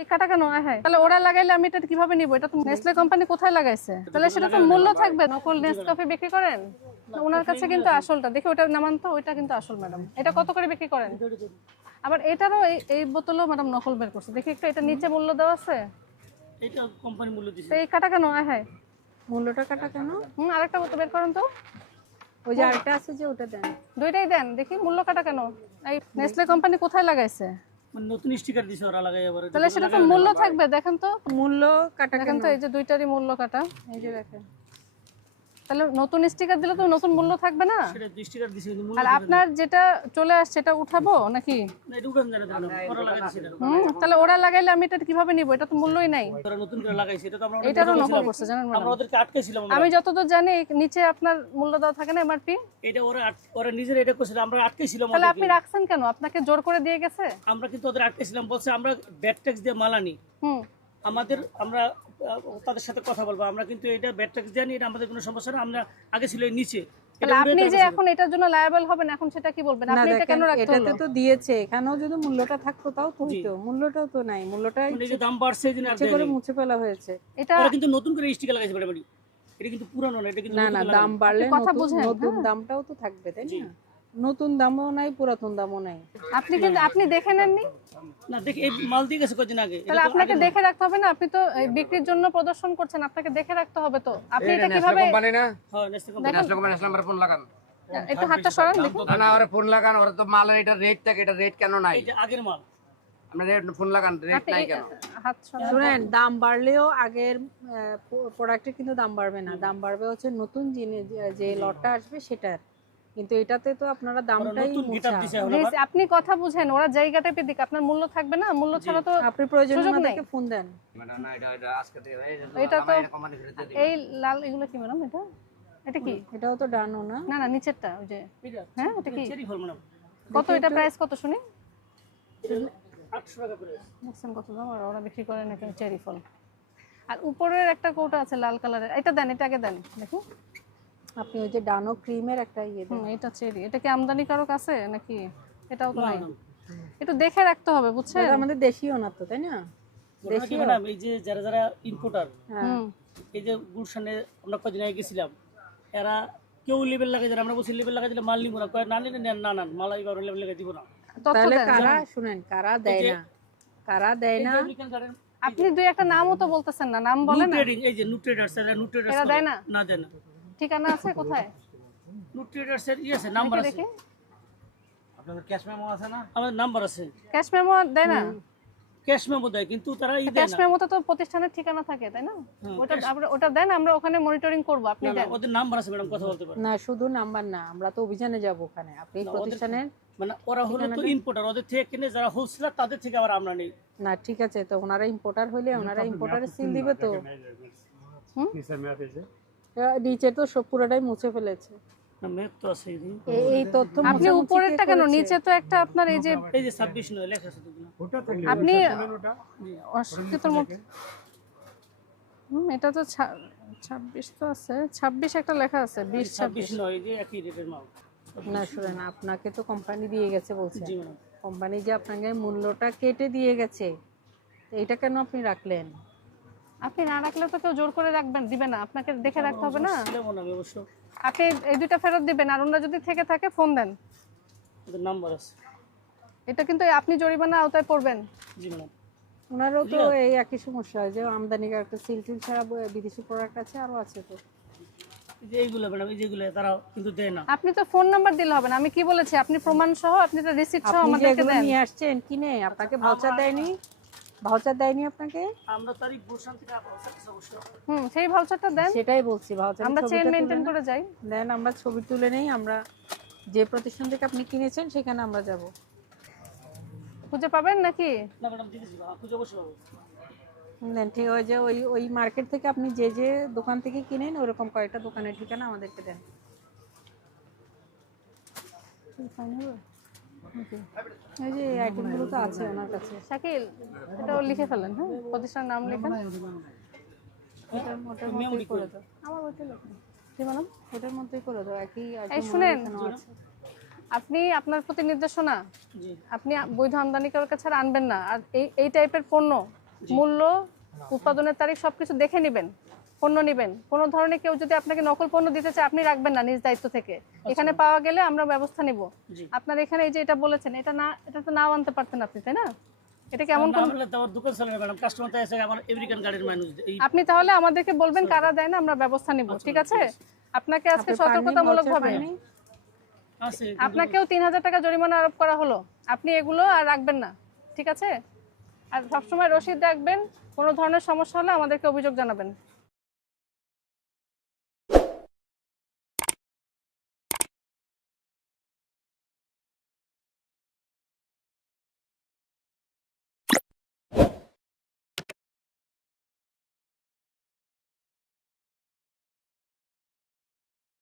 এই কাটা কেন? হ্যাঁ, তাহলে ওরা লাগাইলে আমি এটা কিভাবে নিব? এটা তো নেসলে কোম্পানি কোথায় লাগাইছে, তাহলে সেটা তো মূল্য থাকবে। নকল নেসকাফে বিক্রি করেন ওনার কাছে, কিন্তু আসলটা দেখি ওটা নামান তো, ওইটা কিন্তু আসল ম্যাডাম। এটা কত করে বিক্রি করেন? আবার এটারও এই বোতলও ম্যাডাম নকল বের করছে, দেখি একটু। এটা নিচে মূল্য দেওয়া আছে, এটা কোম্পানি মূল্য দিছে। এই কাটা কেন? হ্যাঁ, মূল্যটা কাটা কেন? আরেকটা বোতল বের করেন তো। ওই যে আরেকটা আছে যে ওটা দেন। দুইটাই দেন দেখি, মূল্য কাটা কেন? এই নেসলে কোম্পানি কোথায় লাগাইছে? মানে নতুন স্টিকার দিছে ওরা লাগাই আবার। তাহলে সেটা তো মূল্য থাকবে, দেখেন তো। মূল্য কাটা দেখেন কেন? তো, এই যে দুইটারই মূল্য কাটা, এই যে দেখেন। তাহলে নতুন স্টিকার দিলে তো নতুন মূল্য থাকবে না। সেটা স্টিকার দিছে কিন্তু মূল্য আর আপনার যেটা চলে আসছে এটা উঠাবো নাকি? না, এটা উঠান জানা দাও ওরা লাগাইছে এটা। তাহলে ওরা লাগাইলে আমি এটা কিভাবে নিব? এটা তো মূল্যই নাই। ওরা নতুন করে লাগাইছে, এটা তো আমরা এটারও নকল করছে জানেন ম্যাডাম। আমরা ওদেরকে আটকেছিলাম। আমি যতদূর জানি নিচে আপনার মূল্য দেওয়া থাকে না এমআরপি। এটা ওরা নিজেরা এটা করছিল, আমরা আটকেছিলাম। তাহলে আপনি রাখছেন কেন? আপনাকে জোর করে দিয়ে গেছে? আমরা কিন্তু ওদের আটকেছিলাম, বলছে আমরা ব্যাড ট্যাক্স দিয়ে মাল আনি, আমরা তাদের সাথে কথা বলবো। আমরা কিন্তু এটা ব্যাড ট্যাক্স দিয়ে আনি, এটা আমাদের কোনো সমস্যা না। আমরা আগে ছিল এই নিচে। তাহলে আপনি যে এখন এটার জন্য লায়াবল হবেন, এখন সেটা কি বলবেন? আপনি এটা কেন রাখতে হলো? এটাতে তো দিয়েছে, এখানেও যদি মূল্যটা থাকতো তাও তো হইতো। মূল্যটাও তো নাই, মূল্যটা মানে এই যে দাম বাড়ছে এই জন্য আর ইচ্ছে করে মুছে ফেলা হয়েছে। এটা ওরা কিন্তু নতুন করে স্টিকার লাগাইছে ম্যাডাম। এটা কিন্তু পুরানো না, এটা কিন্তু না না, দাম বাড়লে কথা বুঝেন, নতুন দামটাও তো থাকবে, তাই না? নতুন দামও নাই, পুরাতন দামও নাই। আপনি দেখে নেননি? না, দেখি এই মাল দিয়ে গেছে কদিন আগে। তাহলে আপনাকে দেখে রাখতে হবে না? আপনি তো বিক্রির জন্য প্রদর্শন করছেন, আপনাকে দেখে রাখতে হবে তো। আপনি এটা কিভাবে? কোম্পানি না, হ্যাঁ, নেসলে কোম্পানি। নেসলে কোম্পানি আসলে আমরা ফোন লাগান একটু হাতটা সরান দেখি। না না, ওরা ফোন লাগান। ওরা তো মালের এটা রেট থাকে, এটা রেট কেন নাই? এটা আগের মাল। আমরা রেট ফোন লাগান, রেট নাই কেন? হাত সরান। শুনেন, দাম বাড়লেও আগের প্রোডাক্টের কিন্তু দাম বাড়বে না। দাম বাড়বে হচ্ছে নতুন জিনিস, যে লটটা আসবে সেটার। কিন্তু এটাতে তো আপনারা দামটাই নতুন গিটার দিছে এখন। প্লিজ আপনি কথা বুঝেন, ওরা জায়গাটা পেদিক, আপনার মূল্য থাকবে না। মূল্য ছাড়া তো আপনি প্রয়োজনে সুযোগ আমাদেরকে নাই। ফোন দেন। না না, এটা আজকে থেকে এটা তো কোম্পানি ফেরত দিয়ে এই লাল এগুলো কি ম্যাডাম? এটা কি? এটাও তো ডানো না? না না, নিচেরটা ওই যে। এটা হ্যাঁ, এটা কি? চেরি ফল ম্যাডাম। কত এটা প্রাইস কত শুনি? 800 টাকা করে। দেখছেন কত দাম? আর ওরা বিক্রি করে নাকি চেরি ফল। আর উপরের একটা কৌটা আছে লাল কালারের, এটা দেন, এটা আগে দেন দেখি। আপনি ওই যে ডানো ক্রিমের একটা ইয়ে দেন। এটা চেরি, এটা কি আমদানিকারক আছে নাকি? এটাও তো নাই। একটু দেখে রাখতে হবে, বুঝছেন? এটা আমাদের দেশীয় না তো, তাই না? দেশি ম্যাডাম, এই যে যারা ইম্পোর্টার, হ্যাঁ, এই যে গুলশানে আমরা কদিন আগে গেছিলাম, এরা কেউ লেবেল লাগাই দেয়। আমরা বলছি লেবেল লাগাই দিলে মাল নিব না, কয় না নিলে নেন, না মাল এইবার লেবেল লাগাই দিব না। তথ্য তাহলে দেন। কারা, শুনেন, কারা দেয় না, কারা দেয় না? আপনি দুই একটা নামও তো বলতেছেন না, নাম বলেন না। ট্রেডিং, এই যে নুট ট্রেডার্স, এরা নুট ট্রেডার্স এরা দেয় না? না দেয় না। ঠিকানা আছে কোথায়? নুট ট্রেডার্স এর আছে, নাম্বার আছে। দেখি আপনাদের ক্যাশ মেমো আছে না? আমাদের নাম্বার আছে। ক্যাশ মেমো দেয় না? ক্যাশ মেমো দেয়, কিন্তু তারা দেয় ক্যাশ না। মেমোতে তো প্রতিষ্ঠানের ঠিকানা থাকে, তাই না? ওটা দেন, আমরা ওখানে মনিটরিং করব। আপনি না, দেন। ওদের নাম্বার আছে ম্যাডাম, কথা বলতে পারেন। না, শুধু নাম্বার না, আমরা তো অভিযানে যাব ওখানে। আপনি প্রতিষ্ঠানের মানে ওরা হলো তো ইম্পোর্টার, ওদের থেকে কিনে যারা হোলসেলার তাদের থেকে আবার আমরা নেই। না, ঠিক আছে, তো ওনারা ইম্পোর্টার হইলে ওনারা ইম্পোর্টারের সিল দিবে তো। নিচে তো সব পুরোটাই মুছে ফেলেছে। না, মেপ তো আছে এই এই তথ্য আপনি উপরেরটা কেন? নিচে তো একটা আপনার এই যে যে 26 নয় লেখা আছে তো। আপনি অশিক্ষিতর মধ্যে এটা তো 26 তো আছে, 26 একটা লেখা আছে, 20 26 নয়, এই যে একই রেটের মাল। না, শুনেন, আপনাকে তো কোম্পানি দিয়ে গেছে বলছেন। জি ম্যাডাম। কোম্পানি যে আপনাকে মূল্যটা কেটে দিয়ে গেছে, তো এটা কেন আপনি রাখলেন? আপনি না রাখলে তো কেউ জোর করে রাখবেন, দিবে না। আপনাকে দেখে রাখতে হবে না? ছিল মনে হয় অবশ্য। আপনি এই দুইটা ফেরত দিবেন, আর ওনারা যদি থেকে থাকে ফোন দেন। ওদের নাম্বার আছে। এটা কিন্তু আপনি জরিমানা আওতায় পড়বেন। জি ম্যাডাম। ওনারও তো এই একই সমস্যা হয় যে আমদানির একটা সিল টিল ছাড়া বিদেশি প্রোডাক্ট আছে, আরও আছে তো। এই যে এইগুলো ম্যাডাম, এই যেগুলো তারা কিন্তু দেয় না। আপনি তো ফোন নাম্বার দিলে হবে না। আমি কি বলেছি, আপনি প্রমাণ সহ, আপনি তো রিসিপ্ট সহ আপনি যে আমাদেরকে এগুলো দেন। নিয়ে আসছেন কিনে, আপনাকে ভাউচার দেয়নি? ভাউচার দেয়নি আপনাকে? আমরা তারিখ গুলশান থেকে অবশ্য। সেই ভাউচারটা দেন। সেটাই বলছি, ভাউচার আমরা চেইন মেইনটেইন করে যাই। দেন, আমরা ছবি তুলে নেই। আমরা যে প্রতিষ্ঠান থেকে আপনি কিনেছেন সেখানে আমরা যাব। খুঁজে পাবেন নাকি? না ম্যাডাম, দিতেছি, খুঁজে অবশ্য পাবো। দেন, ঠিক হয় যে ওই মার্কেট থেকে আপনি যে দোকান থেকে কিনেন ওরকম কয়েকটা দোকানের ঠিকানা আমাদেরকে দেন। এই যে আইটেমগুলো তো আছে ওনার কাছে। শাকিল, এটাও লিখে ফেলেন। হ্যাঁ, প্রতিষ্ঠানের নাম লিখেন। ওটার মধ্যেই করে দাও। আমার ওইটা লিখুন। কি ম্যাডাম? ওটার মধ্যেই করে দাও। একই এই আইটেম শুনেন, আছে। আপনি আপনার প্রতি নির্দেশনা, জি। আপনি বৈধ আমদানিকারকের ছাড়া আনবেন না। আর এই টাইপের পণ্য মূল্য, উৎপাদনের তারিখ সবকিছু দেখে নেবেন, পণ্য নেবেন। কোনো ধরনের কেউ যদি আপনাকে নকল পণ্য দিতে চায় আপনি রাখবেন না নিজ দায়িত্ব থেকে। এখানে পাওয়া গেলে আমরা ব্যবস্থা নিব। জি। আপনার এখানে এই যে এটা বলেছেন, এটা তো নাও আনতে পারতেন আপনি, তাই না? এটা কেমন না হলে তো আমার দোকান চলে না ম্যাডাম, কাস্টমার তো এসে আমার আমেরিকান গাড়ির মানুষ এই আপনি তাহলে আমাদেরকে বলবেন কারা দেয় না, আমরা ব্যবস্থা নিব, ঠিক আছে? আপনাকে আজকে সতর্কতামূলক ভাবে আছে আপনাকেও 3000 টাকা জরিমানা আরোপ করা হলো। আপনি এগুলো আর রাখবেন না, ঠিক আছে? আর সবসময় রসিদ রাখবেন, কোনো ধরনের সমস্যা হলে আমাদেরকে অভিযোগ জানাবেন।